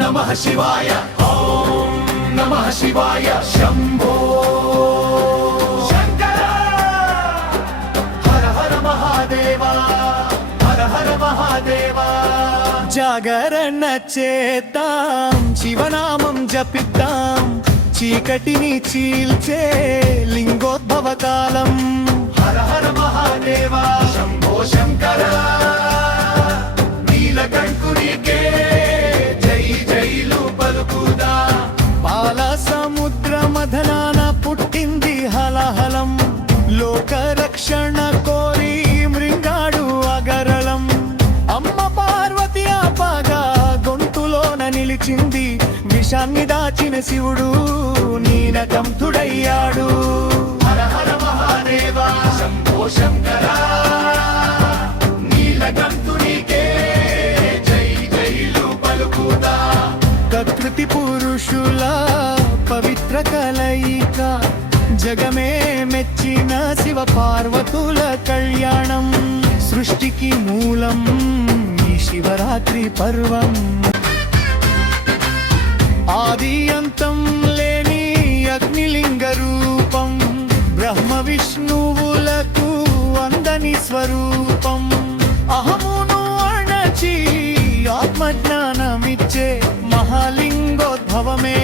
నమః శివాయ ఓం నమః శివాయ శంభో శంకర హర హర మహాదేవ హర హర మహాదేవ జాగరణ చేద్దాం శివనామం జపిద్దాం చీకటిని చీల్చే లింగోద్భవ కాలం హర హర మహాదేవ శంభో శంకర నీలకంఠునికే జై జైలు పలుకుదా పాల సముద్ర మథనాన పుట్టింది హలహలం లోక రక్షణ కోరి మృంగాడు అగరలం అమ్మ పార్వతి ఆపగా గొంతులోన నిలిచింది విషాన్ని దాచిన శివుడు నీలకంఠుడయ్యాడు హర హర మహాదేవ శంభో శంకర నీలకంఠునికే జై జైలు పలుకుదా ప్రకృతి పురుషుల పవిత్ర కలయిక జగమే మెచ్చిన శివ పార్వతుల కళ్యాణం సృష్టికి మూలం ఈ శివరాత్రి పర్వం ఆది అంతం లేని అగ్నిలింగ రూపం బ్రహ్మ విష్ణువులకు అందని స్వరూపం అహమును అణచి ఆత్మజ్ఞానమిచ్చే మహాలింగోద్భవమే